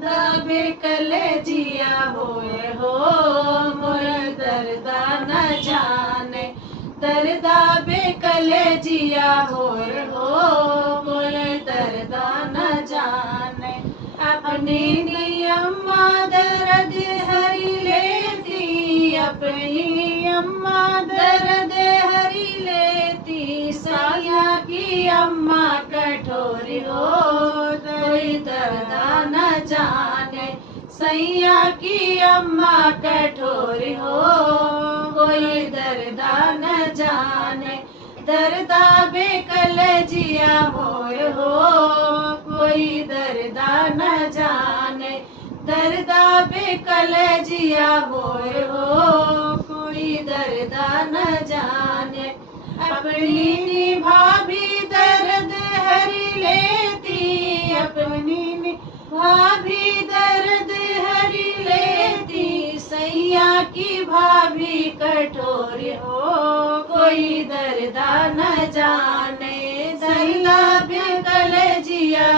दाबे कलेजिया होए हो मोर दर्दा न जाने, दर्दा बे कलेजिया होए हो मोर दर्दा न जाने। अपनी अम्मा दर्द हरी लेती, अपनी अम्मा दर्द हरी लेती, सैया की अम्मा कठोरी हो कोई दर्दा न जाने, सैया की अम्मा कठोरी हो कोई दर्दा न जाने। दर्दा बे कलेजिया होए हो कोई दर्दा न जाने, दर्दा बे कलेजिया होए हो कोई दर्दा न जाने। अपनी भाभी दर्द हरी लेती, अपनी भाभी दर्द हरी लेती, सैया की भाभी कठोरी हो कोई दर्दा न जाने, दर्दा बे कलेजिया